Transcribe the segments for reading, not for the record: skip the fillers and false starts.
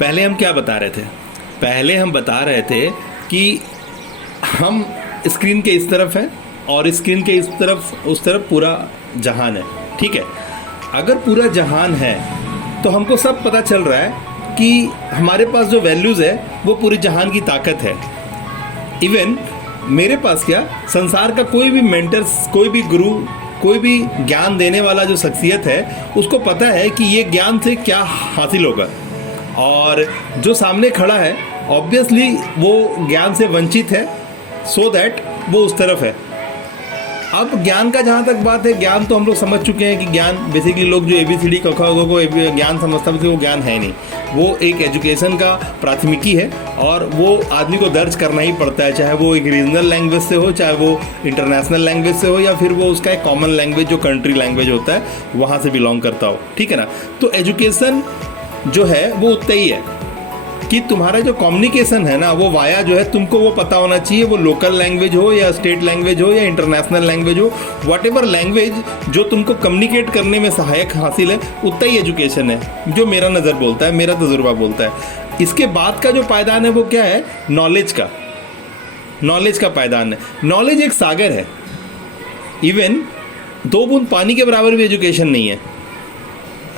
पहले हम क्या बता रहे थे? पहले हम बता रहे थे कि हम स्क्रीन के इस तरफ हैं और स्क्रीन के इस तरफ उस तरफ पूरा जहान है। ठीक है, अगर पूरा जहान है तो हमको सब पता चल रहा है कि हमारे पास जो वैल्यूज़ है वो पूरे जहान की ताकत है। इवन मेरे पास क्या, संसार का कोई भी मेंटर्स, कोई भी गुरु, कोई भी ज्ञान देने वाला जो शख्सियत है उसको पता है कि ये ज्ञान से क्या हासिल होगा, और जो सामने खड़ा है ऑब्वियसली वो ज्ञान से वंचित है, सो दैट वो उस तरफ है। अब ज्ञान का जहाँ तक बात है, ज्ञान तो हम लोग समझ चुके हैं कि ज्ञान बेसिकली लोग जो ABCD क ख ग को ज्ञान समझता है वो ज्ञान है नहीं, वो एक एजुकेशन का प्राथमिकी है और वो आदमी को दर्ज करना ही पड़ता है, चाहे वो एक रीजनल लैंग्वेज से हो, चाहे वो इंटरनेशनल लैंग्वेज से हो, या फिर वो उसका एक कॉमन लैंग्वेज जो कंट्री लैंग्वेज होता है वहाँ से बिलोंग करता हो। ठीक है ना? तो एजुकेशन जो है वो उतना ही है कि तुम्हारा जो कम्युनिकेशन है ना वो वाया जो है तुमको वो पता होना चाहिए, वो लोकल लैंग्वेज हो या स्टेट लैंग्वेज हो या इंटरनेशनल लैंग्वेज हो, व्हाटएवर लैंग्वेज जो तुमको कम्युनिकेट करने में सहायक हासिल है, उतना ही एजुकेशन है, जो मेरा नज़र बोलता है, मेरा तजुर्बा बोलता है। इसके बाद का जो पायदान है वो क्या है? नॉलेज का। नॉलेज का पायदान है। नॉलेज एक सागर है। इवन 2 बूंद पानी के बराबर भी एजुकेशन नहीं है।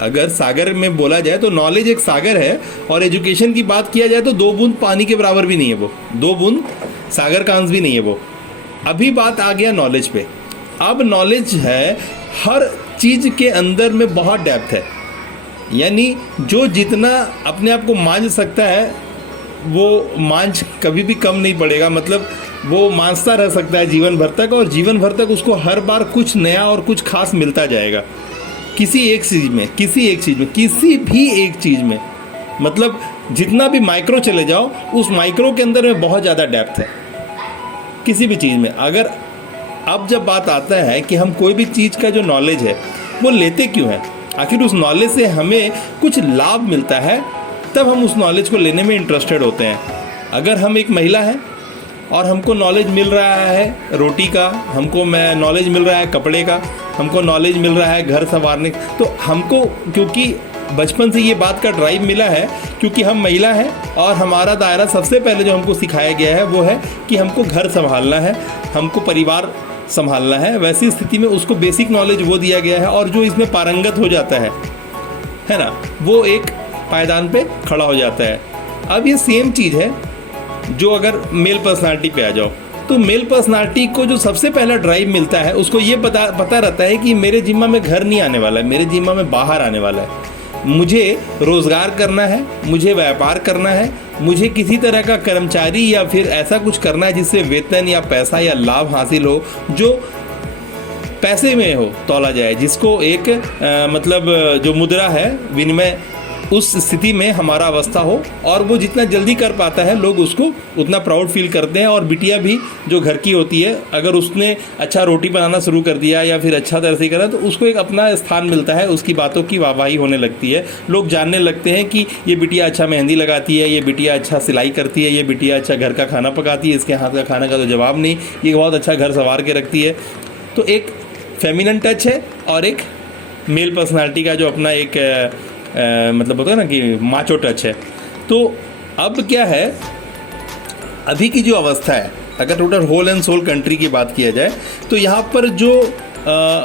अगर सागर में बोला जाए तो नॉलेज एक सागर है, और एजुकेशन की बात किया जाए तो 2 बूंद पानी के बराबर भी नहीं है वो, 2 बूंद सागर का अंश भी नहीं है वो। अभी बात आ गया नॉलेज पे। अब नॉलेज है, हर चीज़ के अंदर में बहुत डेप्थ है, यानी जो जितना अपने आप को मांझ सकता है वो मांझ कभी भी कम नहीं पड़ेगा, मतलब वो मांझता रह सकता है जीवन भर तक, और जीवन भर तक उसको हर बार कुछ नया और कुछ खास मिलता जाएगा किसी एक चीज़ में, किसी भी एक चीज़ में। मतलब जितना भी माइक्रो चले जाओ, उस माइक्रो के अंदर में बहुत ज़्यादा डेप्थ है किसी भी चीज़ में। अगर अब जब बात आता है कि हम कोई भी चीज़ का जो नॉलेज है वो लेते क्यों हैं, आखिर उस नॉलेज से हमें कुछ लाभ मिलता है, तब हम उस नॉलेज को लेने में इंटरेस्टेड होते हैं। अगर हम एक महिला हैं और हमको नॉलेज मिल रहा है रोटी का, हमको नॉलेज मिल रहा है कपड़े का, हमको नॉलेज मिल रहा है घर संवारने, तो हमको क्योंकि बचपन से ये बात का ड्राइव मिला है, क्योंकि हम महिला हैं और हमारा दायरा सबसे पहले जो हमको सिखाया गया है वो है कि हमको घर संभालना है, हमको परिवार संभालना है। वैसी स्थिति में उसको बेसिक नॉलेज वो दिया गया है, और जो इसमें पारंगत हो जाता है ना, वो एक पायदान पे खड़ा हो जाता है। अब ये सेम चीज़ है जो अगर मेल पर्सनालिटी पे आ जाओ, तो मेल पर्सनालिटी को जो सबसे पहला ड्राइव मिलता है उसको ये पता रहता है कि मेरे जिम्मा में घर नहीं आने वाला है, मेरे जिम्मा में बाहर आने वाला है, मुझे रोज़गार करना है, मुझे व्यापार करना है, मुझे किसी तरह का कर्मचारी या फिर ऐसा कुछ करना है जिससे वेतन या पैसा या लाभ हासिल हो, जो पैसे में हो तौला जाए, जिसको एक मतलब जो मुद्रा है विनिमय, उस स्थिति में हमारा अवस्था हो, और वो जितना जल्दी कर पाता है लोग उसको उतना प्राउड फील करते हैं। और बिटिया भी जो घर की होती है, अगर उसने अच्छा रोटी बनाना शुरू कर दिया या फिर अच्छा तरह से करा, तो उसको एक अपना स्थान मिलता है, उसकी बातों की वाहवाही होने लगती है, लोग जानने लगते हैं कि ये बिटिया अच्छा मेहंदी लगाती है, ये बिटिया अच्छा सिलाई करती है, ये बिटिया अच्छा घर का खाना पकाती है, इसके हाथ का खाना का तो जवाब नहीं, ये बहुत अच्छा घर संवार के रखती है। तो एक फेमिनन टच है और एक मेल पर्सनालिटी का जो अपना एक मतलब होता है ना कि माचो टच है। तो अब क्या है, अभी की जो अवस्था है, अगर total whole and soul country की बात किया जाए, तो यहाँ पर जो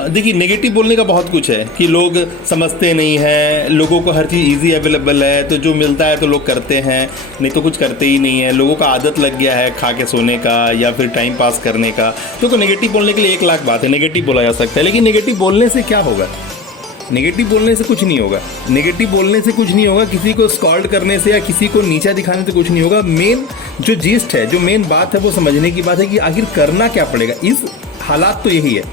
देखिए नेगेटिव बोलने का बहुत कुछ है कि लोग समझते नहीं हैं, लोगों को हर चीज़ इजी अवेलेबल है, तो जो मिलता है तो लोग करते हैं, नहीं तो कुछ करते ही नहीं है, लोगों का आदत लग गया है खा के सोने का या फिर टाइम पास करने का। तो नेगेटिव बोलने के लिए 1 लाख बात है, नेगेटिव बोला जा सकता है, लेकिन नेगेटिव बोलने से क्या होगा? नेगेटिव बोलने से कुछ नहीं होगा। नेगेटिव बोलने से कुछ नहीं होगा, किसी को स्कॉल्ड करने से या किसी को नीचा दिखाने से कुछ नहीं होगा। मेन जो जीस्ट है, जो मेन बात है, वो समझने की बात है कि आखिर करना क्या पड़ेगा। इस हालात तो यही है,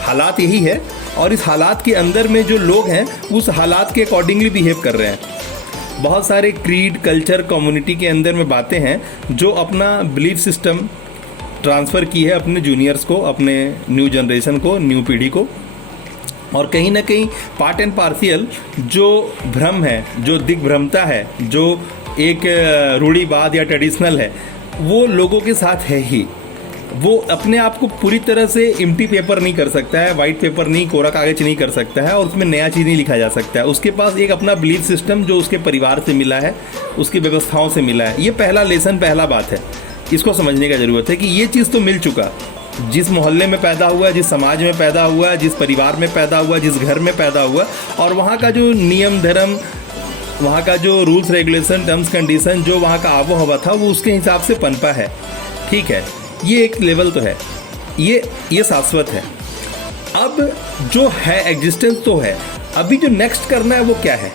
हालात यही है, और इस हालात के अंदर में जो लोग हैं उस हालात के अकॉर्डिंगली बिहेव कर रहे हैं। बहुत सारे क्रीड, कल्चर, कम्युनिटी के अंदर में बातें हैं जो अपना बिलीफ सिस्टम ट्रांसफ़र की है अपने जूनियर्स को, अपने न्यू जनरेशन को, न्यू पीढ़ी को, और कहीं ना कहीं पार्ट एंड पार्शियल जो भ्रम है, जो दिग्भ्रमता है, जो एक रूढ़िवाद या ट्रेडिशनल है, वो लोगों के साथ है ही। वो अपने आप को पूरी तरह से एम्प्टी पेपर नहीं कर सकता है, वाइट पेपर नहीं, कोरा कागज नहीं कर सकता है, और उसमें नया चीज़ नहीं लिखा जा सकता है। उसके पास एक अपना बिलीफ सिस्टम जो उसके परिवार से मिला है, उसकी व्यवस्थाओं से मिला है। ये पहला लेसन, पहला बात है, इसको समझने का ज़रूरत है कि ये चीज़ तो मिल चुका। जिस मोहल्ले में पैदा हुआ, जिस समाज में पैदा हुआ, जिस परिवार में पैदा हुआ, जिस घर में पैदा हुआ, और वहाँ का जो नियम धर्म, वहाँ का जो रूल्स रेगुलेशन, टर्म्स कंडीशन, जो वहाँ का आबो हवा था, वो उसके हिसाब से पनपा है। ठीक है, ये एक लेवल तो है, ये शाश्वत है। अब जो है एग्जिस्टेंस तो है, अभी जो नेक्स्ट करना है वो क्या है।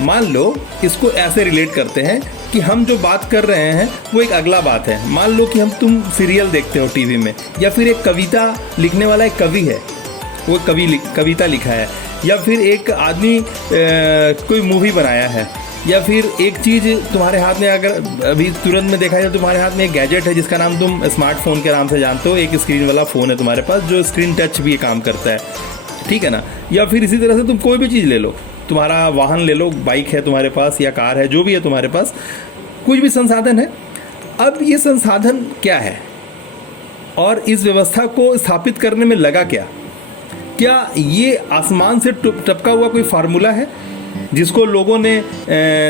मान लो इसको ऐसे रिलेट करते हैं कि हम जो बात कर रहे हैं वो एक अगला बात है। मान लो कि तुम सीरियल देखते हो टीवी में, या फिर एक कविता लिखने वाला एक कवि है, वो कविता लिखा है, या फिर एक आदमी कोई मूवी बनाया है, या फिर एक चीज़ तुम्हारे हाथ में, अगर अभी तुरंत में देखा जाए तुम्हारे हाथ में एक गैजेट है जिसका नाम तुम स्मार्टफोन के नाम से जानते हो। एक स्क्रीन वाला फ़ोन है तुम्हारे पास जो स्क्रीन टच भी काम करता है, ठीक है ना। या फिर इसी तरह से तुम कोई भी चीज़ ले लो, तुम्हारा वाहन ले लो, बाइक है तुम्हारे पास या कार है, जो भी है तुम्हारे पास, कुछ भी संसाधन है। अब ये संसाधन क्या है और इस व्यवस्था को स्थापित करने में लगा क्या ये आसमान से टपका हुआ कोई फार्मूला है जिसको लोगों ने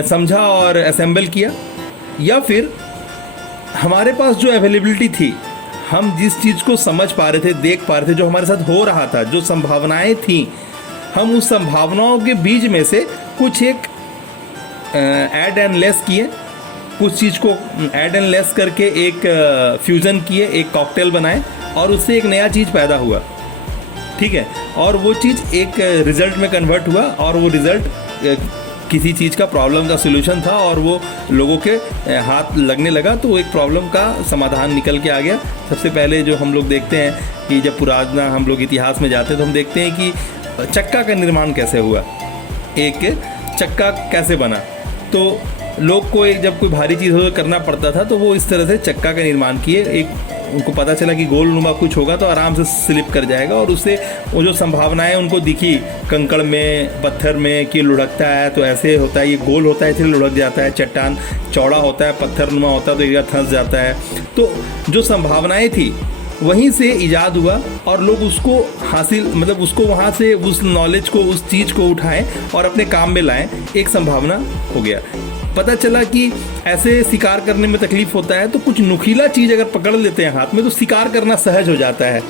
समझा और असेंबल किया, या फिर हमारे पास जो अवेलेबिलिटी थी, हम जिस चीज़ को समझ पा रहे थे, देख पा रहे थे, जो हमारे साथ हो रहा था, जो संभावनाएं थी, हम उस संभावनाओं के बीच में से कुछ एक ऐड एंड लेस किए, कुछ चीज़ को ऐड एंड लेस करके एक फ्यूज़न किए, एक कॉकटेल बनाए, और उससे एक नया चीज़ पैदा हुआ। ठीक है, और वो चीज़ एक रिज़ल्ट में कन्वर्ट हुआ, और वो रिज़ल्ट किसी चीज़ का प्रॉब्लम का सोल्यूशन था, और वो लोगों के हाथ लगने लगा, तो वो एक प्रॉब्लम का समाधान निकल के आ गया। सबसे पहले जो हम लोग देखते हैं कि जब पुराना हम लोग इतिहास में जाते हैं तो हम देखते हैं कि चक्का का निर्माण कैसे हुआ, एक चक्का कैसे बना। तो लोग को जब कोई भारी चीज़ करना पड़ता था तो वो इस तरह से चक्का का निर्माण किए। एक उनको पता चला कि गोलनुमा कुछ होगा तो आराम से स्लिप कर जाएगा, और उससे वो जो संभावनाएं उनको दिखी कंकड़ में, पत्थर में कि लुढ़कता है तो ऐसे होता है, ये गोल होता है इसलिए लुढ़क जाता है, चट्टान चौड़ा होता है, पत्थरनुमा होता है तो एक जगह फंस जाता है। तो जो संभावनाएं थी वहीं से इजाद हुआ, और लोग उसको हासिल, मतलब उसको वहाँ से उस नॉलेज को, उस चीज़ को उठाएं और अपने काम में लाएं, एक संभावना हो गया। पता चला कि ऐसे शिकार करने में तकलीफ होता है तो कुछ नुकीला चीज़ अगर पकड़ लेते हैं हाथ में तो शिकार करना सहज हो जाता है।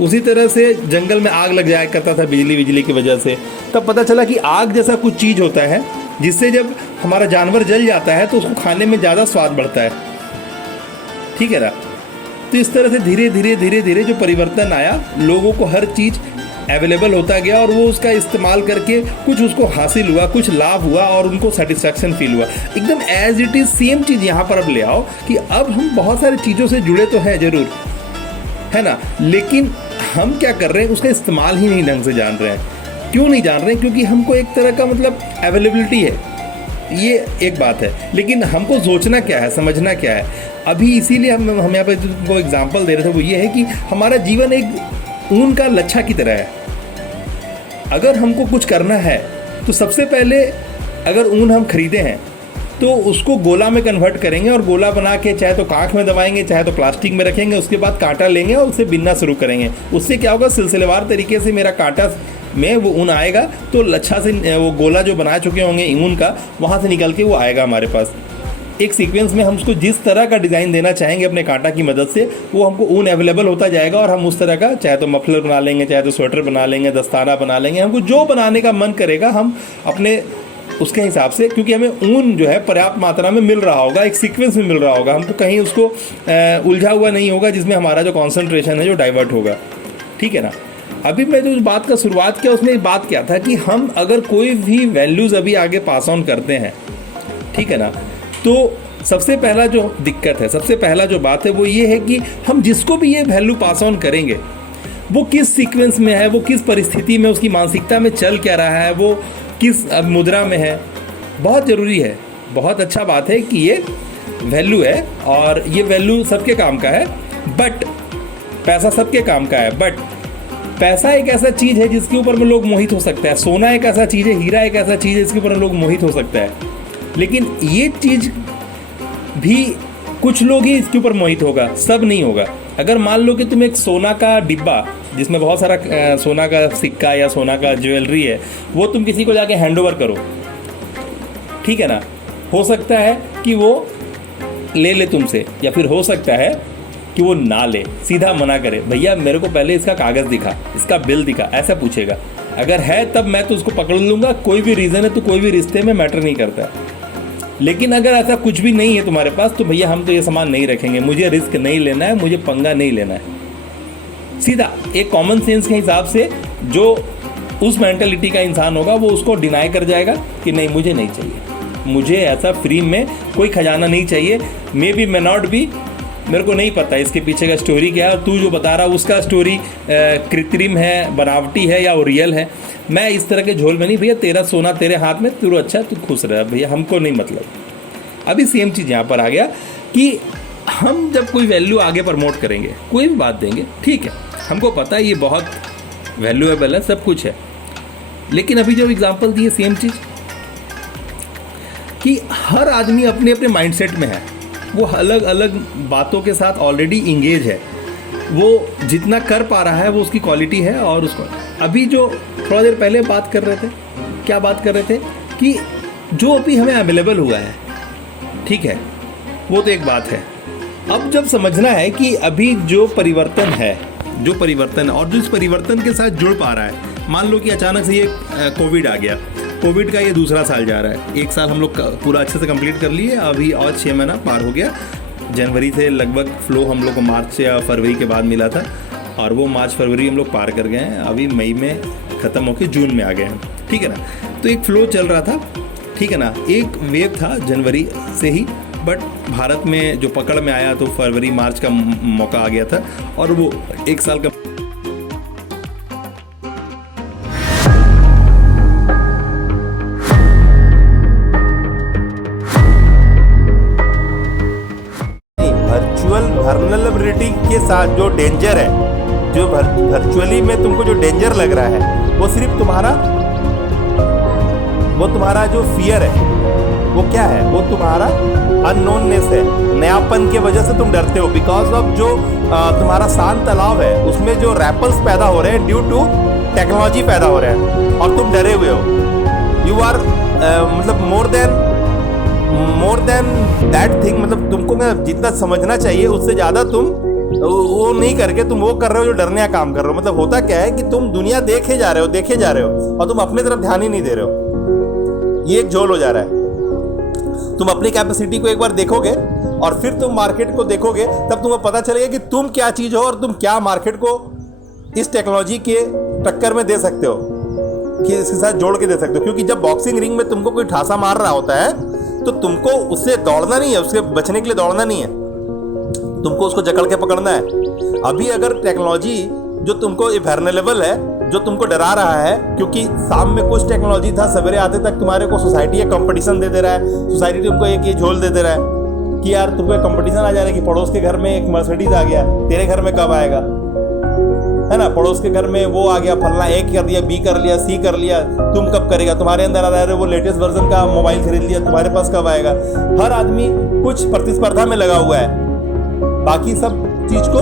उसी तरह से जंगल में आग लग जाया करता था बिजली की वजह से, तब पता चला कि आग जैसा कुछ चीज़ होता है जिससे जब हमारा जानवर जल जाता है तो उसको खाने में ज़्यादा स्वाद बढ़ता है। ठीक है ना। तो इस तरह से धीरे धीरे जो परिवर्तन आया, लोगों को हर चीज़ अवेलेबल होता गया और वो उसका इस्तेमाल करके कुछ उसको हासिल हुआ, कुछ लाभ हुआ और उनको सेटिस्फैक्शन फील हुआ। एकदम एज इट इज़ सेम चीज़ यहाँ पर अब ले आओ कि अब हम बहुत सारी चीज़ों से जुड़े तो हैं ज़रूर, है ना, लेकिन हम क्या कर रहे हैं उसका इस्तेमाल ही नहीं ढंग से जान रहे हैं। क्यों नहीं जान रहे हैं? क्योंकि हमको एक तरह का मतलब अवेलेबिलिटी है, ये एक बात है, लेकिन हमको सोचना क्या है, समझना क्या है। अभी इसीलिए हम यहाँ पर तुमको एग्जाम्पल दे रहे थे, वो ये है कि हमारा जीवन एक ऊन का लच्छा की तरह है। अगर हमको कुछ करना है तो सबसे पहले अगर ऊन हम खरीदे हैं तो उसको गोला में कन्वर्ट करेंगे, और गोला बना के चाहे तो कांच में दबाएंगे, चाहे तो प्लास्टिक में रखेंगे, उसके बाद कांटा लेंगे और उससे बिनना शुरू करेंगे। उससे क्या होगा, सिलसिलेवार तरीके से मेरा कांटा में वो ऊन आएगा तो लच्छा से वो गोला जो बना चुके होंगे ऊन का, वहाँ से निकल के वो आएगा हमारे पास। एक सीक्वेंस में हम उसको जिस तरह का डिज़ाइन देना चाहेंगे अपने कांटा की मदद से, वो हमको ऊन अवेलेबल होता जाएगा, और हम उस तरह का चाहे तो मफलर बना लेंगे, चाहे तो स्वेटर बना लेंगे, दस्ताना बना लेंगे, हमको जो बनाने का मन करेगा हम अपने उसके हिसाब से, क्योंकि हमें ऊन जो है पर्याप्त मात्रा में मिल रहा होगा, एक सीक्वेंस में मिल रहा होगा, हमको कहीं उसको उलझा हुआ नहीं होगा जिसमें हमारा जो कॉन्सेंट्रेशन है जो डाइवर्ट होगा। ठीक है ना। अभी मैं जो बात का शुरुआत किया उसमें बात क्या था कि हम अगर कोई भी वैल्यूज़ अभी आगे पास ऑन करते हैं, ठीक है ना, तो सबसे पहला जो दिक्कत है, सबसे पहला जो बात है वो ये है कि हम जिसको भी ये वैल्यू पास ऑन करेंगे वो किस सीक्वेंस में है, वो किस परिस्थिति में, उसकी मानसिकता में चल क्या रहा है, वो किस मुद्रा में है, बहुत ज़रूरी है। बहुत अच्छा बात है कि ये वैल्यू है और ये वैल्यू सबके काम का है, बट पैसा सबके काम का है, बट पैसा एक ऐसा चीज़ है जिसके ऊपर में लोग मोहित हो सकता है, सोना एक ऐसा चीज़ है, हीरा एक ऐसा चीज़ है जिसके ऊपर लोग मोहित हो सकता है, लेकिन ये चीज़ भी कुछ लोग ही इसके ऊपर मोहित होगा, सब नहीं होगा। अगर मान लो कि तुम एक सोना का डिब्बा जिसमें बहुत सारा सोना का सिक्का या सोना का ज्वेलरी है, वो तुम किसी को जाके हैंड ओवर करो, ठीक है ना, हो सकता है कि वो ले तुमसे, या फिर हो सकता है कि वो ना ले, सीधा मना करे, भैया मेरे को पहले इसका कागज़ दिखा, इसका बिल दिखा, ऐसा पूछेगा। अगर है तब मैं तो उसको पकड़ लूँगा, कोई भी रीज़न है तो कोई भी रिश्ते में मैटर नहीं करता। लेकिन अगर ऐसा कुछ भी नहीं है तुम्हारे पास तो भैया हम तो ये सामान नहीं रखेंगे, मुझे रिस्क नहीं लेना है, मुझे पंगा नहीं लेना है। सीधा एक कॉमन सेंस के हिसाब से जो उस मेंटेलिटी का इंसान होगा वो उसको डिनाई कर जाएगा कि नहीं मुझे नहीं चाहिए, मुझे ऐसा फ्री में कोई खजाना नहीं चाहिए। May be may not be, मेरे को नहीं पता इसके पीछे का स्टोरी क्या है, और तू जो बता रहा उसका स्टोरी कृत्रिम है, बनावटी है या वो रियल है। मैं इस तरह के झोल में नहीं, भैया तेरा सोना तेरे हाथ में, तू अच्छा तू खुश रह भैया, हमको नहीं मतलब। अभी सेम चीज़ यहाँ पर आ गया कि हम जब कोई वैल्यू आगे प्रमोट करेंगे, कोई भी बात देंगे, ठीक है, हमको पता है ये बहुत वैल्यूएबल है, सब कुछ है, लेकिन अभी जो एग्जांपल दिए सेम चीज़ कि हर आदमी अपने अपने माइंडसेट में है, वो अलग अलग बातों के साथ ऑलरेडी इंगेज है, वो जितना कर पा रहा है वो उसकी क्वालिटी है। और उसको अभी जो थोड़ा देर पहले बात कर रहे थे, क्या बात कर रहे थे कि जो अभी हमें अवेलेबल हुआ है, ठीक है, वो तो एक बात है। अब जब समझना है कि अभी जो परिवर्तन है, जो परिवर्तन और जो इस परिवर्तन के साथ जुड़ पा रहा है, मान लो कि अचानक से ये कोविड आ गया, कोविड का ये दूसरा साल जा रहा है, एक साल हम लोग पूरा अच्छे से कंप्लीट कर लिए, अभी और 6 महीना पार हो गया। जनवरी से लगभग फ्लो हम लोग को मार्च या फरवरी के बाद मिला था, और वो मार्च फरवरी हम लोग पार कर गए हैं, अभी मई में ख़त्म होकर जून में आ गए हैं, ठीक है ना। तो एक फ्लो चल रहा था, ठीक है ना, एक वेव था जनवरी से ही, बट भारत में जो पकड़ में आया तो फरवरी मार्च का मौका आ गया था, और वो एक साल का वर्नरेबिलिटी के साथ जो डेंजर है, जो वर्चुअली में तुमको जो डेंजर लग रहा है, वो सिर्फ तुम्हारा जो फियर है, वो क्या है, वो तुम्हारा अननोननेस है, नयापन के वजह से तुम डरते हो। बिकॉज ऑफ जो तुम्हारा शांत तालाब है उसमें जो रैपल्स पैदा हो रहे हैं ड्यू टू टेक्नोलॉजी पैदा हो रहे हैं, और तुम डरे हुए हो। यू आर मतलब मोर देन दैट थिंग, मतलब तुमको जितना समझना चाहिए उससे ज़्यादा तुम वो नहीं करके तुम वो कर रहे हो जो डरने का काम कर रहे हो। मतलब होता क्या है कि तुम दुनिया देखे जा रहे हो और तुम अपने तरफ ध्यान ही नहीं दे रहे हो। ये एक झोल हो जा रहा है। तुम अपनी कैपेसिटी को एक बार देखोगे और फिर तुम मार्केट को देखोगे, तब तुम्हें पता चलेगा कि तुम क्या चीज़ हो और तुम क्या मार्केट को इस टेक्नोलॉजी के टक्कर में दे सकते हो, कि इसके साथ जोड़ के दे सकते हो। क्योंकि जब बॉक्सिंग रिंग में तुमको कोई ठासा मार रहा होता है तो तुमको उससे दौड़ना नहीं है, उसके बचने के लिए दौड़ना नहीं है, तुमको उसको जकड़ के पकड़ना है। अभी अगर टेक्नोलॉजी जो तुमको वल्नरेबल है, जो तुमको डरा रहा है, क्योंकि शाम में कुछ टेक्नोलॉजी था, सवेरे आते तक तुम्हारे को सोसाइटी एक कंपटीशन दे रहा है, सोसाइटी तुमको एक ये झोल दे रहा है कि यार तुमको कंपटीशन आ जा रहा है कि पड़ोस के घर में एक मर्सिडीज आ गया, तेरे घर में कब आएगा, है ना। पड़ोस के घर में वो आ गया, फलना ए कर लिया, बी कर लिया, सी कर लिया, तुम कब करेगा। तुम्हारे अंदर आ रहा है वो लेटेस्ट वर्जन का मोबाइल खरीद लिया, तुम्हारे पास कब आएगा। हर आदमी कुछ प्रतिस्पर्धा में लगा हुआ है, बाकी सब चीज को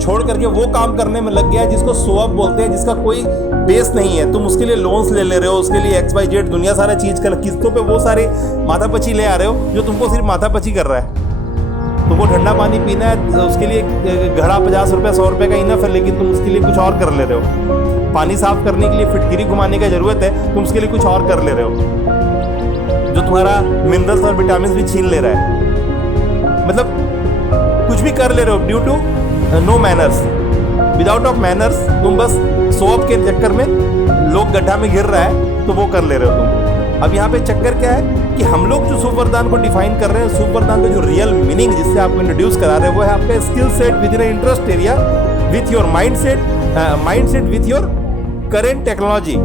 छोड़ करके वो काम करने में लग गया है जिसको शो अप बोलते हैं, जिसका कोई बेस नहीं है। तुम उसके लिए लोन्स ले रहे हो, उसके लिए XYZ दुनिया सारा चीज कर, किस्तों पे वो सारे माथापची ले आ रहे हो जो तुमको सिर्फ माथापची कर रहा है। तुमको ठंडा पानी पीना है, उसके लिए घड़ा 50 रुपये 100 रुपये का इनफ है, लेकिन तुम उसके लिए कुछ और कर ले रहे हो। पानी साफ करने के लिए फिटकिरी घुमाने की जरूरत है, तुम उसके लिए कुछ और कर ले रहे हो, जो तुम्हारा मिनरल्स और विटामिन भी छीन ले रहा है। मतलब कुछ भी कर ले रहे हो due to no manners, without of manners. तुम बस सोप के चक्कर में लोग गड्ढा में गिर रहा है तो वो कर ले रहे हो तुम। अब यहाँ पे चक्कर क्या है कि हम लोग जो सुपर वरदान को डिफाइन कर रहे हैं, सुपर वरदान का जो रियल मीनिंग जिससे आपको इंट्रोड्यूस करा रहे हैं, वो है आपका skill set with in interest area with your mind set with your current technology.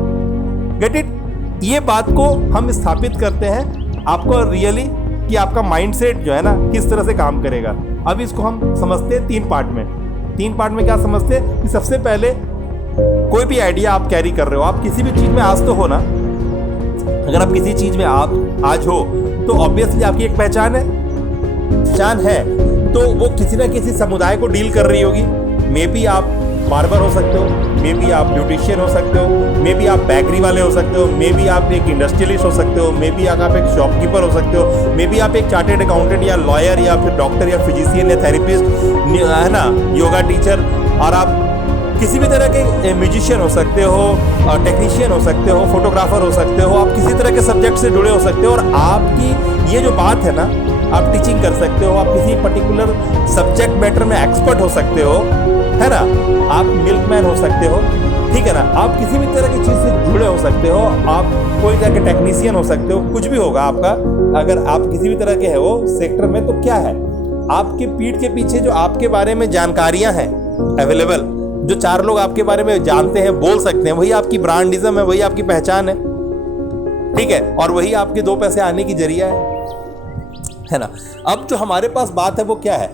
Get it. ये बात को हम स्थापित करते हैं आपको रियली कि आपका माइंड सेट जो है ना किस तरह से काम करेगा। अब इसको हम समझते हैं 3 पार्ट में। 3 पार्ट में क्या समझते हैं कि सबसे पहले कोई भी आइडिया आप कैरी कर रहे हो, आप किसी भी चीज़ में आज तो हो ना, अगर आप किसी चीज़ में आप आज हो तो ऑब्वियसली आपकी एक पहचान है, तो वो किसी ना किसी समुदाय को डील कर रही होगी। मे बी आप बार्बर हो सकते हो, मे बी आप ब्यूटिशियन हो सकते हो, मे बी आप बेकरी वाले हो सकते हो, मे बी आप एक इंडस्ट्रियलिस्ट हो सकते हो, मे बी आप एक शॉपकीपर हो सकते हो, मे बी आप एक चार्टेड अकाउंटेंट या लॉयर या फिर डॉक्टर या फिजिशियन या थेरेपिस्ट, है ना, योगा टीचर, और आप किसी भी तरह के म्यूजिशियन हो सकते हो, टेक्नीशियन हो सकते हो, फोटोग्राफर हो सकते हो, आप किसी तरह के सब्जेक्ट से जुड़े हो सकते हो। और आपकी ये जो बात है ना, आप टीचिंग कर सकते हो, आप किसी पर्टिकुलर सब्जेक्ट मैटर में एक्सपर्ट हो सकते हो, है ना, आप मिल्कमैन हो सकते हो, ठीक है ना, आप किसी भी तरह की चीज़ से जुड़े हो सकते हो, आप कोई तरह के टेक्नीशियन हो सकते हो, कुछ भी होगा आपका, अगर आप किसी भी तरह के है वो सेक्टर में। तो क्या है, आपके पीठ के पीछे जो आपके बारे में जानकारियां हैं अवेलेबल, जो 4 लोग आपके बारे में जानते हैं, बोल सकते हैं, वही आपकी ब्रांडिज्म है, वही आपकी पहचान है, ठीक है, और वही आपके 2 पैसे आने की जरिया है ना। अब जो हमारे पास बात है वो क्या है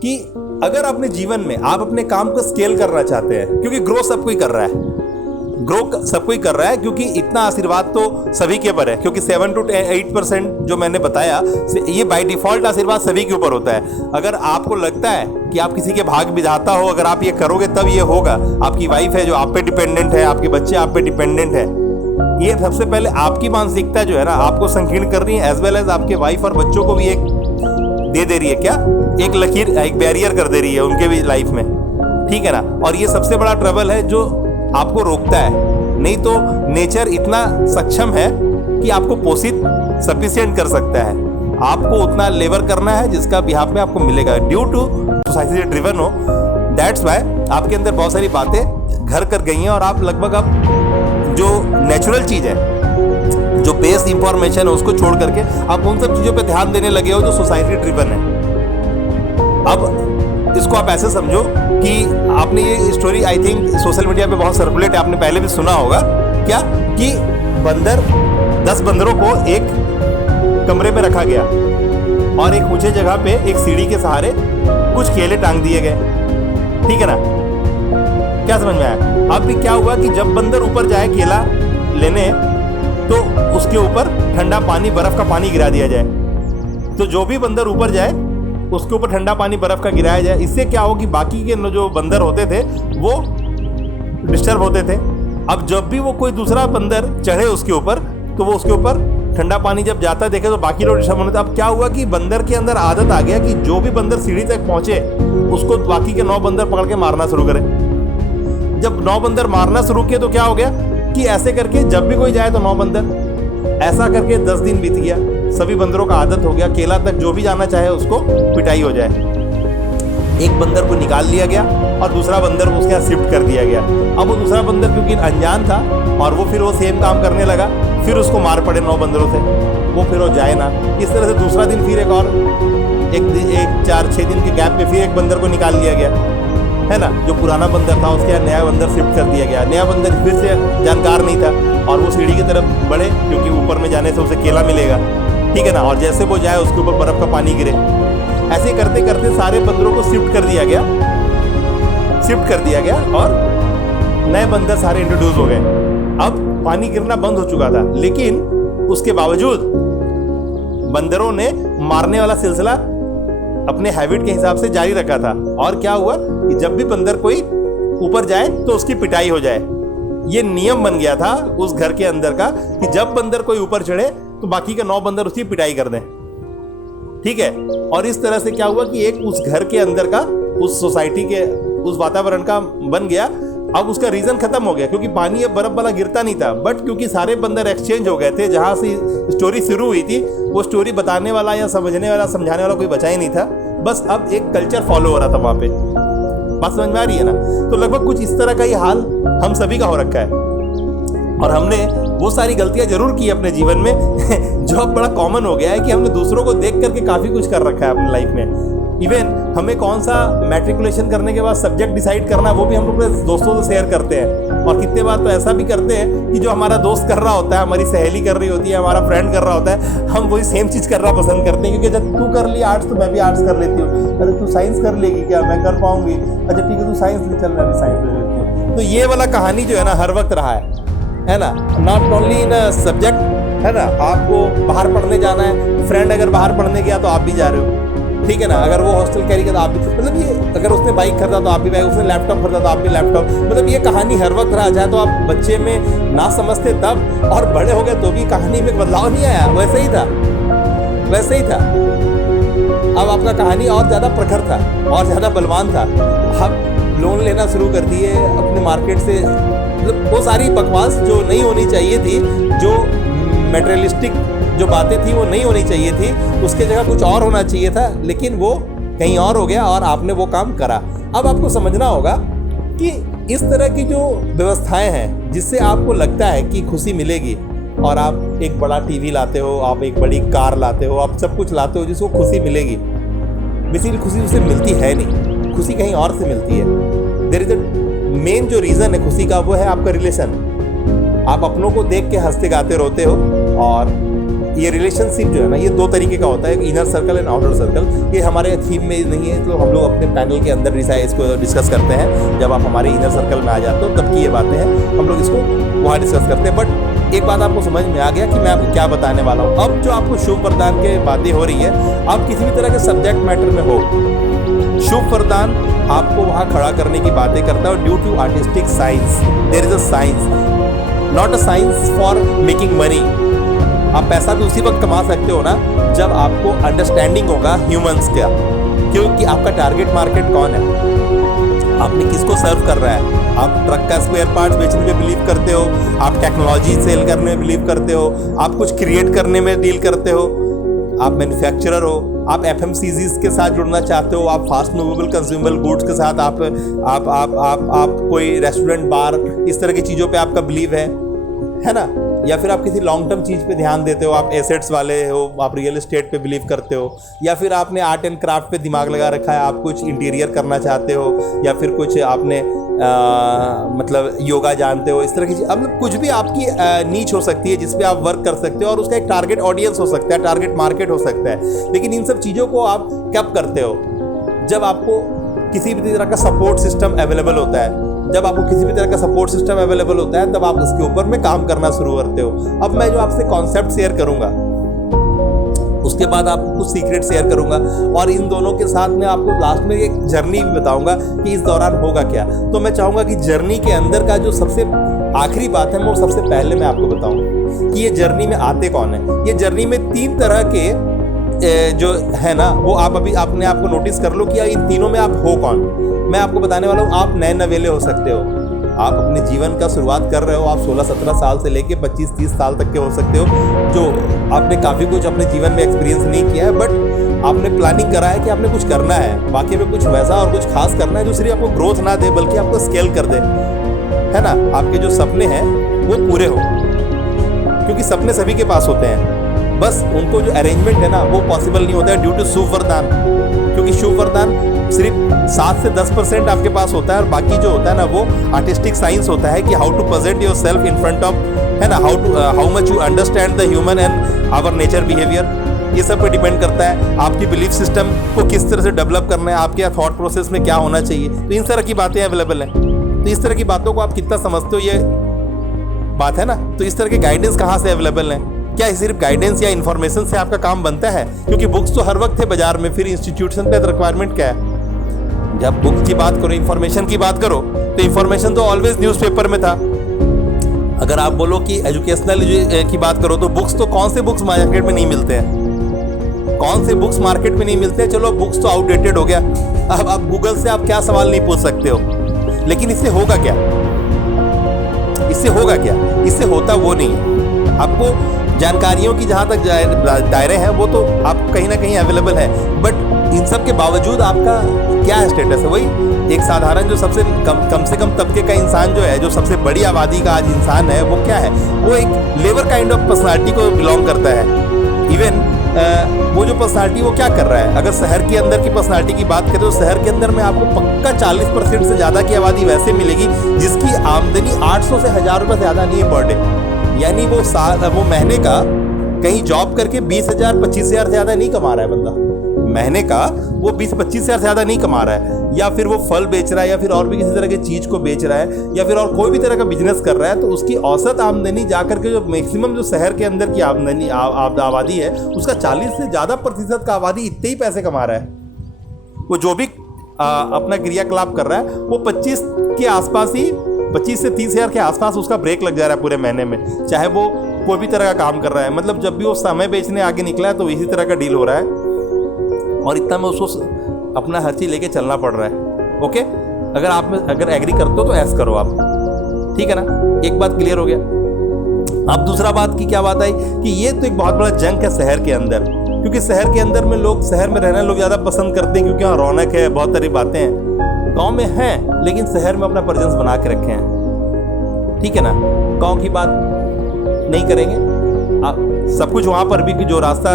कि अगर अपने जीवन में आप अपने काम को स्केल करना चाहते हैं, क्योंकि ग्रो सब कोई कर रहा है, ग्रो सब कोई कर रहा है, क्योंकि इतना आशीर्वाद तो सभी के ऊपर है, क्योंकि 7 to 8% जो मैंने बताया ये बाय डिफॉल्ट आशीर्वाद सभी के ऊपर होता है। अगर आपको लगता है कि आप किसी के भाग विधाता हो, अगर आप ये करोगे तब ये होगा, आपकी वाइफ है जो आप पे डिपेंडेंट है, आपके बच्चे आप पे डिपेंडेंट है, ये सबसे पहले आपकी मानसिकता जो है ना आपको संकीर्ण कर रही है, एज वेल एज आपके वाइफ और बच्चों को भी एक दे दे रही है, क्या, एक लकीर, एक बैरियर कर दे रही है उनके भी लाइफ में, ठीक है ना। और ये सबसे बड़ा ट्रबल है जो आपको रोकता है। नहीं तो नेचर इतना सक्षम है कि आपको पोषित सफिशिएंट कर सकता है, आपको उतना लेबर करना है जिसका बिहाफ में आपको मिलेगा, ड्यू टू सोसाइटी से ड्रिवन हो। दैट्स वाई आपके अंदर बहुत सारी बातें घर कर गई हैं और आप लगभग अब जो नेचुरल चीज़ है, जो बेस इंफॉर्मेशन है, उसको छोड़ करके आप उन सब चीज़ों पे ध्यान देने लगे हो जो सोसाइटी ड्रिवन है। अब इसको आप ऐसे समझो कि आपने ये story I think social media पे बहुत सर्कुलेट है, आपने पहले भी सुना होगा, क्या कि बंदर 10 बंदरों को एक कमरे में रखा गया और एक ऊंचे जगह पे एक सीढ़ी के सहारे कुछ केले टांग दिए गए, ठीक है ना। क्या समझ में आया? अब भी क्या हुआ कि जब बंदर ऊपर जाए केला लेने तो उसके ऊपर ठंडा पानी, बर्फ का पानी गिरा दिया जाए, तो जो भी बंदर ऊपर जाए उसके ऊपर ठंडा पानी बर्फ का गिराया जाए। इससे क्या हो कि बाकी के जो बंदर होते थे वो डिस्टर्ब होते थे। अब जब भी वो कोई दूसरा बंदर चढ़े उसके ऊपर तो वो उसके ऊपर ठंडा पानी जब जाता देखे तो बाकी लोग डिस्टर्ब होते थे। अब क्या हुआ कि बंदर के अंदर आदत आ गया कि जो भी बंदर सीढ़ी तक पहुंचे उसको बाकी के 9 बंदर पकड़ के मारना शुरू करें। जब 9 बंदर मारना शुरू किए तो क्या हो गया कि ऐसे करके जब भी कोई जाए तो 9 बंदर, ऐसा करके 10 दिन बीत गया, सभी बंदरों का आदत हो गया, केला तक जो भी जाना चाहे उसको पिटाई हो जाए। एक बंदर को निकाल लिया गया और दूसरा बंदर को उसके यहाँ शिफ्ट कर दिया गया। अब वो दूसरा बंदर क्योंकि अनजान था और वो फिर वो सेम काम करने लगा, फिर उसको मार पड़े 9 बंदरों से, वो फिर वो जाए ना। इस तरह से दूसरा दिन फिर एक 4-6 दिन के गैप में फिर एक बंदर को निकाल लिया गया, है ना। जो पुराना बंदर था उसके यहाँ नया बंदर शिफ्ट कर दिया गया। नया बंदर फिर से जानकार नहीं था और वो सीढ़ी की तरफ बढ़े क्योंकि ऊपर में जाने से उसे केला मिलेगा, ठीक है ना। और जैसे वो जाए उसके ऊपर बर्फ का पानी गिरे। ऐसे करते करते सारे बंदरों को शिफ्ट कर दिया गया और नए बंदर सारे इंट्रोड्यूस हो गए। अब पानी गिरना बंद हो चुका था, लेकिन उसके बावजूद बंदरों ने मारने वाला सिलसिला अपने हैबिट के हिसाब से जारी रखा था। और क्या हुआ कि जब भी बंदर कोई ऊपर जाए तो उसकी पिटाई हो जाए। ये नियम बन गया था उस घर के अंदर का कि जब बंदर कोई ऊपर चढ़े तो बाकी के 9 बंदर उसकी पिटाई कर दें, ठीक है। और इस तरह से क्या हुआ कि एक उस घर के अंदर का, उस सोसाइटी के, उस वातावरण का बन गया। अब उसका रीजन खत्म हो गया क्योंकि पानी अब बर्फ वाला गिरता नहीं था, बट क्योंकि सारे बंदर एक्सचेंज हो गए थे। जहां से स्टोरी शुरू हुई थी वो स्टोरी बताने वाला या समझने वाला, समझाने वाला कोई बचा ही नहीं था। बस अब एक कल्चर फॉलो हो रहा था वहां पे। बात समझ में आ रही है ना? तो लगभग कुछ इस तरह का ही हाल हम सभी का हो रखा है और हमने वो सारी गलतियां जरूर की अपने जीवन में जो अब बड़ा कॉमन हो गया है कि हमने दूसरों को देख करके काफी कुछ कर रखा है अपनी लाइफ में। इवन हमें कौन सा मैट्रिकुलेशन करने के बाद सब्जेक्ट डिसाइड करना है वो भी हम लोग अपने दोस्तों से शेयर करते हैं। और कितने बार तो ऐसा भी करते हैं कि जो हमारा दोस्त कर रहा होता है, हमारी सहेली कर रही होती है, हमारा फ्रेंड कर रहा होता है, हम वही सेम चीज़ करना पसंद करते हैं। क्योंकि जब तू कर ली आर्ट्स तो मैं भी आर्ट्स कर लेती हूँ। अरे तू साइंस कर लेगी क्या? मैं कर पाऊंगी। अच्छा ठीक है, तू साइंस ले, चल मैं भी साइंस ले लेती हूँ। तो ये वाला कहानी जो है ना हर वक्त रहा है ना। नॉट ओनली इन सब्जेक्ट, है ना। आपको बाहर पढ़ने जाना है, फ्रेंड अगर बाहर पढ़ने गया तो आप भी जा रहे हो, ठीक है ना। अगर वो हॉस्टल कैरी करता आप भी, मतलब ये अगर उसने बाइक खरीदा तो आप भी बाइक, उसने लैपटॉप खरीदा तो आप भी लैपटॉप, मतलब ये कहानी हर वक्त रहा। चाहे तो आप बच्चे में ना समझते तब और बड़े हो गए तो भी कहानी में बदलाव नहीं आया, वैसे ही था, वैसे ही था। अब आपका कहानी और ज़्यादा प्रखर था और ज़्यादा बलवान था। आप लोन लेना शुरू कर दिए अपने मार्केट से, मतलब वो सारी बकवास जो नहीं होनी चाहिए थी, जो मेटेरियलिस्टिक जो बातें थी वो नहीं होनी चाहिए थी, उसके जगह कुछ और होना चाहिए था, लेकिन वो कहीं और हो गया और आपने वो काम करा। अब आपको समझना होगा कि इस तरह की जो व्यवस्थाएं हैं जिससे आपको लगता है कि खुशी मिलेगी, और आप एक बड़ा टीवी लाते हो, आप एक बड़ी कार लाते हो, आप सब कुछ लाते हो जिसको खुशी मिलेगी, बेसिकली खुशी उससे मिलती है नहीं, खुशी कहीं और से मिलती है। देयर इज अ मेन जो रीज़न है खुशी का, वो है आपका रिलेशन। आप अपनों को देख के हंसते गाते रोते हो, और ये रिलेशनशिप जो है ना, ये दो तरीके का होता है, inner circle and outer circle. ये हमारे थीम में नहीं है, तो हम लोग अपने पैनल के अंदर इसको डिस्कस करते हैं। जब आप हमारे इनर सर्कल में आ जाते हो तब की ये बातें हैं, हम लोग इसको वहाँ डिस्कस करते हैं। बट एक बात आपको समझ में आ गया कि मैं आपको क्या बताने वाला हूँ। अब जो आपको शुभ वरदान के बातें हो रही है, आप किसी भी तरह के सब्जेक्ट मैटर में हो, शुभ वरदान आपको वहाँ खड़ा करने की बातें करता है। Due to artistic science, there is a science, not a science for making money. आप पैसा भी उसी वक्त कमा सकते हो ना जब आपको अंडरस्टैंडिंग होगा ह्यूमंस का, क्योंकि आपका टारगेट मार्केट कौन है, आपने किसको सर्व कर रहा है। आप ट्रक का स्पेयर पार्ट्स बेचने में बिलीव करते हो, आप टेक्नोलॉजी सेल करने में बिलीव करते हो, आप कुछ क्रिएट करने में डील करते हो, आप मैन्युफैक्चरर हो, आप FMCGs के साथ जुड़ना चाहते हो, आप फास्ट मूवेबल कंज्यूमेबल गुड्स के साथ आप कोई रेस्टोरेंट बार इस तरह की चीज़ों पे आपका बिलीव है ना। या फिर आप किसी लॉन्ग टर्म चीज़ पे ध्यान देते हो, आप एसेट्स वाले हो, आप रियल एस्टेट पे बिलीव करते हो, या फिर आपने आर्ट एंड क्राफ्ट पे दिमाग लगा रखा है, आप कुछ इंटीरियर करना चाहते हो, या फिर कुछ आपने मतलब योगा जानते हो, इस तरह की चीज़। अब कुछ भी आपकी नीच हो सकती है जिस पे आप वर्क कर सकते हो, और उसका एक टारगेट ऑडियंस हो सकता है, टारगेट मार्केट हो सकता है। लेकिन इन सब चीज़ों को आप कब करते हो, जब आपको किसी भी तरह का सपोर्ट सिस्टम अवेलेबल होता है। जब आपको किसी भी तरह का सपोर्ट सिस्टम अवेलेबल होता है तब आप उसके ऊपर में काम करना शुरू करते हो। अब मैं जो आपसे कॉन्सेप्ट शेयर करूंगा, उसके बाद आपको कुछ सीक्रेट शेयर करूंगा, और इन दोनों के साथ में आपको लास्ट में एक जर्नी भी बताऊंगा कि इस दौरान होगा क्या। तो मैं चाहूंगा कि जर्नी के अंदर का जो सबसे आखिरी बात है वो सबसे पहले मैं आपको बताऊं कि ये जर्नी में आते कौन है। ये जर्नी में 3 तरह के जो है ना, वो आप अभी अपने आप को नोटिस कर लो कि इन तीनों में आप हो कौन। मैं आपको बताने वाला हूँ, आप नए नवेले हो सकते हो, आप अपने जीवन का शुरुआत कर रहे हो, आप 16-17 साल से लेके 25-30 साल तक के हो सकते हो, जो आपने काफ़ी कुछ अपने जीवन में एक्सपीरियंस नहीं किया है, बट आपने प्लानिंग करा है कि आपने कुछ करना है, बाकी में कुछ वैसा और कुछ खास करना है जो सिर्फ आपको ग्रोथ ना दे बल्कि आपको स्केल कर दे, है ना। आपके जो सपने हैं वो पूरे हो, क्योंकि सपने सभी के पास होते हैं, बस उनको जो अरेंजमेंट है ना वो पॉसिबल नहीं होता है ड्यू टू शुभ वरदान। क्योंकि शुभ वरदान सिर्फ 7 से 10% आपके पास होता है, और बाकी जो होता है ना वो आर्टिस्टिक साइंस होता है कि how to present yourself in front of, है ना, how much you understand the human and our nature behaviour. ये सब पे डिपेंड करता है आपकी बिलीफ सिस्टम को किस तरह से डेवलप करना है, आपके थॉट प्रोसेस में क्या होना चाहिए। तो इन तरह की बातें अवेलेबल हैं। तो इस तरह की बातों को आप कितना समझते हो, ये बात है ना। तो इस तरह के गाइडेंस कहाँ से अवेलेबल हैं? क्या सिर्फ गाइडेंस या इन्फॉर्मेशन से आपका काम बनता है? क्योंकि बुक्स तो हर वक्त है बाजार में, फिर इंस्टीट्यूशन पे रिक्वायरमेंट क्या है? जब बुक की बात करो, इन्फॉर्मेशन की बात करो, तो इन्फॉर्मेशन तो ऑलवेज न्यूज़पेपर में था। अगर आप बोलो कि एजुकेशनल की बात करो, तो बुक्स तो कौन से बुक्स मार्केट में नहीं मिलते हैं? कौन से बुक्स मार्केट में नहीं मिलते हैं? चलो बुक्स तो आउटडेटेड हो गया। अब आप गूगल से आप क्या सवाल नहीं पूछ सकते हो। लेकिन इससे होगा क्या? इससे होगा क्या? इससे होता वो नहीं है। आपको जानकारियों की जहाँ तक दायरे हैं वो तो आप कहीं ना कहीं अवेलेबल है, बट इन सब के बावजूद आपका क्या स्टेटस है? वही एक साधारण जो सबसे कम से कम तबके का इंसान जो है, जो सबसे बड़ी आबादी का आज इंसान है, वो क्या है? वो एक लेबर काइंड ऑफ पर्सनालिटी को बिलोंग करता है। इवन वो जो पर्सनालिटी वो क्या कर रहा है? अगर शहर के अंदर की पर्सनालिटी की बात करें तो शहर के अंदर में आपको पक्का 40% से ज़्यादा की आबादी वैसे मिलेगी जिसकी आमदनी 800 से 1000 रुपये से ज़्यादा नहीं है पर डे। यानी वो महीने का कहीं जॉब करके 20,000 25,000 से ज़्यादा नहीं कमा रहा है बंदा। महीने का वो 20-25 हज़ार से ज़्यादा नहीं कमा रहा है, या फिर वो फल बेच रहा है, या फिर और भी किसी तरह की चीज़ को बेच रहा है, या फिर और कोई भी तरह का बिजनेस कर रहा है, तो उसकी औसत आमदनी जाकर के जो मैक्सिमम जो शहर के अंदर की आमदनी आबादी है उसका 40 से ज़्यादा % का आबादी इतने ही पैसे कमा रहा है। वो जो भी अपना क्रियाकलाप कर रहा है वो 25 के आसपास ही, 25 से 30 हज़ार के आसपास उसका ब्रेक लग जा रहा है पूरे महीने में, चाहे वो कोई भी तरह का काम कर रहा है। मतलब जब भी वो समय बेचने आगे निकला है तो इसी तरह का डील हो रहा है, और इतना में उसको अपना हर चीज़ लेके चलना पड़ रहा है। ओके, अगर एग्री करते हो तो ऐसा करो आप, ठीक है ना। एक बात क्लियर हो गया। अब दूसरा बात की क्या बात आई कि ये तो एक बहुत बड़ा जंक है शहर के अंदर, क्योंकि शहर के अंदर में लोग, शहर में रहना लोग ज़्यादा पसंद करते हैं, क्योंकि वहाँ रौनक है, बहुत सारी बातें हैं। गांव में हैं लेकिन शहर में अपना प्रेजेंस बना के रखे हैं, ठीक है ना। गांव की बात नहीं करेंगे, सब कुछ वहाँ पर भी कि जो रास्ता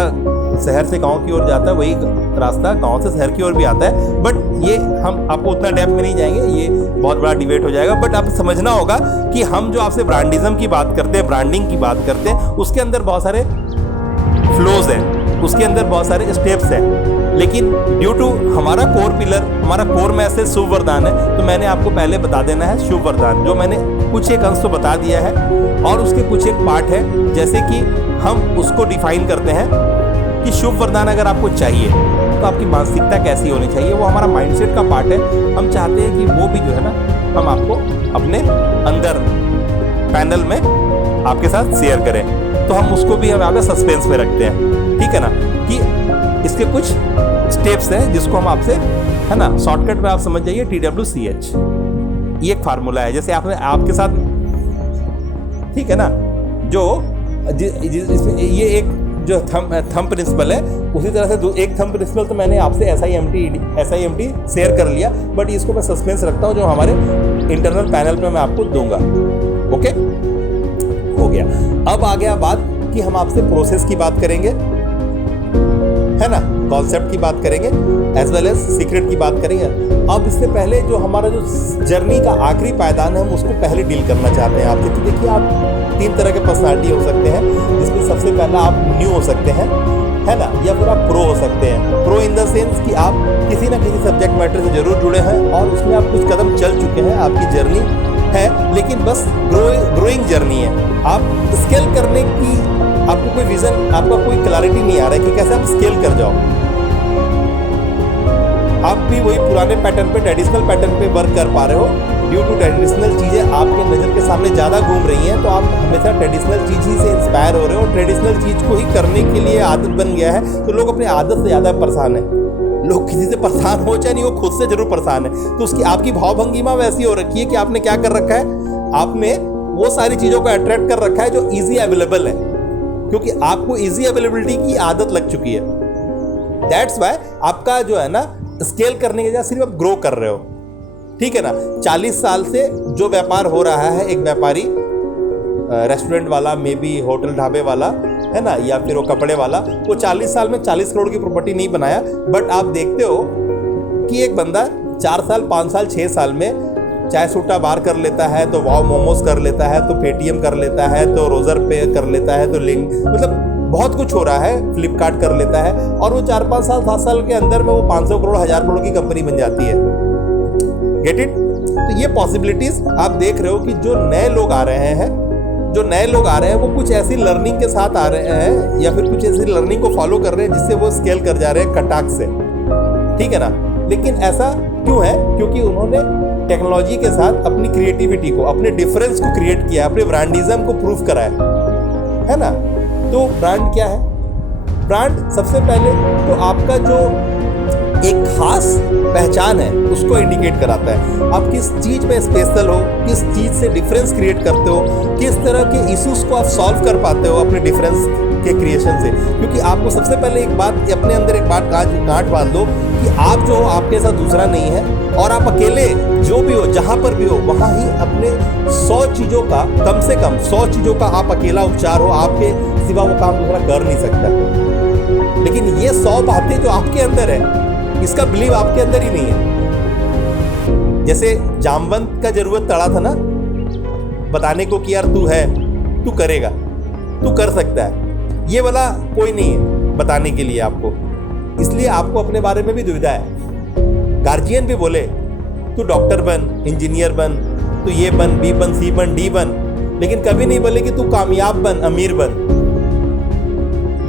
शहर से गांव की ओर जाता है वही रास्ता गांव से शहर की ओर भी आता है। बट ये हम आपको उतना डेप्थ में नहीं जाएंगे, ये बहुत बड़ा डिबेट हो जाएगा। बट आपको समझना होगा कि हम जो आपसे ब्रांडिज्म की बात करते हैं, ब्रांडिंग की बात करते हैं, उसके अंदर बहुत सारे फ्लोज हैं, उसके अंदर बहुत सारे स्टेप्स हैं। लेकिन ड्यू टू हमारा कोर पिलर, हमारा कोर मैसेज शुभ वरदान है, तो मैंने आपको पहले बता देना है शुभ वरदान, जो मैंने कुछ एक अंश तो बता दिया है, और उसके कुछ एक पार्ट है, जैसे कि हम उसको डिफाइन करते हैं कि शुभ वरदान अगर आपको चाहिए तो आपकी मानसिकता कैसी होनी चाहिए। वो हमारा माइंडसेट का पार्ट है। हम चाहते हैं कि वो भी जो है ना, हम आपको अपने अंदर पैनल में आपके साथ शेयर करें, तो हम उसको भी हम यहाँ पे सस्पेंस में रखते हैं, ठीक है ना। कि इसके कुछ स्टेप्स हैं जिसको हम आपसे, है ना, शॉर्टकट में आप समझ जाइए, TWCH ये एक फार्मूला है। जैसे आपने आपके साथ, ठीक है ना, जो इसमें ये एक जो थंब प्रिंसिपल है, उसी तरह से एक थंब प्रिंसिपल तो मैंने आपसे SIMT शेयर कर लिया, बट इसको मैं सस्पेंस रखता हूँ जो हमारे इंटरनल पैनल पे मैं आपको दूंगा। ओके, हो गया। अब आ गया बात कि हम आपसे प्रोसेस की बात करेंगे, है ना, कॉन्सेप्ट की बात करेंगे, एज वेल एज सीक्रेट की बात करेंगे। अब इससे पहले जो हमारा जो जर्नी का आखिरी पायदान है, हम उसको पहले डील करना चाहते हैं आपसे। तो देखिए, आप 3 तरह के पर्सनालिटी हो सकते हैं, जिसमें सबसे पहला आप न्यू हो सकते हैं, है ना, या फिर आप प्रो हो सकते हैं। प्रो इन द सेंस कि आप किसी ना किसी सब्जेक्ट मैटर से जरूर जुड़े हैं और उसमें आप कुछ कदम चल चुके हैं, आपकी जर्नी है, लेकिन बस ग्रोइंग जर्नी है। आप स्केल करने की, आपको कोई विजन, आपका कोई क्लैरिटी नहीं आ रहा है कि कैसे आप स्केल कर जाओ। आप भी वही पुराने पैटर्न पे, ट्रेडिशनल पैटर्न पे वर्क कर पा रहे हो। ड्यू टू ट्रेडिशनल चीज़ें आपके नज़र के सामने ज़्यादा घूम रही हैं, तो आप हमेशा ट्रेडिशनल चीज़ ही से इंस्पायर हो रहे हो। ट्रेडिशनल चीज़ को ही करने के लिए आदत बन गया है, तो लोग अपने आदत से ज़्यादा परेशान है। लोग किसी से परेशान हो चाहे नहीं, वो खुद से जरूर परेशान है। तो उसकी आपकी भावभंगिमा वैसी हो रखी है कि आपने क्या कर रखा है, आपने वो सारी चीज़ों को अट्रैक्ट कर रखा है जो ईजी अवेलेबल है, क्योंकि आपको ईजी अवेलेबिलिटी की आदत लग चुकी है। दैट्स वाई आपका जो है ना, स्केल करने के लिए सिर्फ आप ग्रो कर रहे हो, ठीक है ना। 40 साल से जो व्यापार हो रहा है, एक व्यापारी, रेस्टोरेंट वाला, मे बी होटल ढाबे वाला, है ना, या फिर वो कपड़े वाला, वो 40 साल में 40 करोड़ की प्रॉपर्टी नहीं बनाया। बट आप देखते हो कि एक बंदा 4 साल, 5 साल, 6 साल में चाहे सूटा बार कर लेता है, तो वाव मोमोज कर लेता है, तो पेटीएम कर लेता है, तो रोजर पे कर लेता है, तो लिंक, मतलब बहुत कुछ हो रहा है, फ्लिपकार्ट कर लेता है, और वो 4-5 साल, 7 साल के अंदर में वो 500 करोड़, 1000 करोड़ की कंपनी बन जाती है। Get it? तो ये पॉसिबिलिटीज आप देख रहे हो कि जो नए लोग आ रहे हैं, वो कुछ ऐसी लर्निंग के साथ आ रहे हैं, या फिर कुछ ऐसी लर्निंग को फॉलो कर रहे हैं जिससे वो स्केल कर जा रहे हैं कटाक से, ठीक है ना। लेकिन ऐसा क्यों है? क्योंकि उन्होंने टेक्नोलॉजी के साथ अपनी क्रिएटिविटी को, अपने डिफरेंस को क्रिएट किया, अपने ब्रांडिज्म को प्रूव करा है ना। तो ब्रांड क्या है? ब्रांड सबसे पहले तो आपका जो एक खास पहचान है उसको इंडिकेट कराता है। आप किस चीज़ में स्पेशल हो, किस चीज़ से डिफरेंस क्रिएट करते हो, किस तरह के इश्यूज को आप सॉल्व कर पाते हो अपने डिफरेंस के क्रिएशन से। क्योंकि आपको सबसे पहले एक बात, अपने अंदर एक बात गांठ बांध लो कि आप जो हो, आपके साथ दूसरा नहीं है, और आप अकेले जो भी हो, जहाँ पर भी हो, वहाँ ही अपने 100 चीज़ों का, कम से कम 100 चीज़ों का आप अकेला उपचार हो, आपके सिवा वो काम दूसरा कर नहीं सकता। लेकिन ये 100 बातें जो आपके अंदर है, इसका बिलीव आपके अंदर ही नहीं है। जैसे जामवंत का जरूरत पड़ा था ना बताने को कि यार तू है, तू करेगा, तू कर सकता है, ये वाला कोई नहीं है बताने के लिए आपको। इसलिए आपको अपने बारे में भी दुविधा है। गार्जियन भी बोले तू डॉक्टर बन, इंजीनियर बन, तू ये बन, बी बन, सी बन, डी बन, लेकिन कभी नहीं बोले कि तू कामयाब बन, अमीर बन।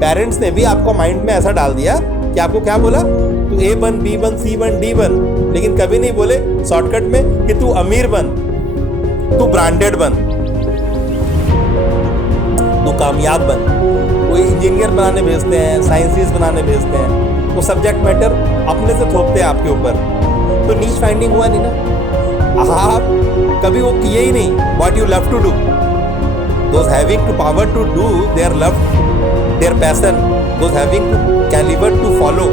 पेरेंट्स ने भी आपको माइंड में ऐसा डाल दिया कि आपको क्या बोला, तू ए बन, बी बन, सी बन, डी बन, लेकिन कभी नहीं बोले शॉर्टकट में कि तू अमीर बन, तू ब्रांडेड बन, तू कामयाब बन। कोई इंजीनियर बनाने भेजते हैं, साइंसिस बनाने भेजते हैं, वो सब्जेक्ट मैटर अपने से थोपते हैं आपके ऊपर, तो नीच फाइंडिंग हुआ नहीं ना। आप कभी वो किए ही नहीं what you love to do. Those having to power to do their love, their passion, those having to calibre to follow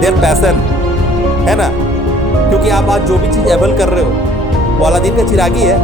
their passion, है ना। क्योंकि आप आज जो भी चीज़ एबल कर रहे हो वो अलादीन का चिरागी है।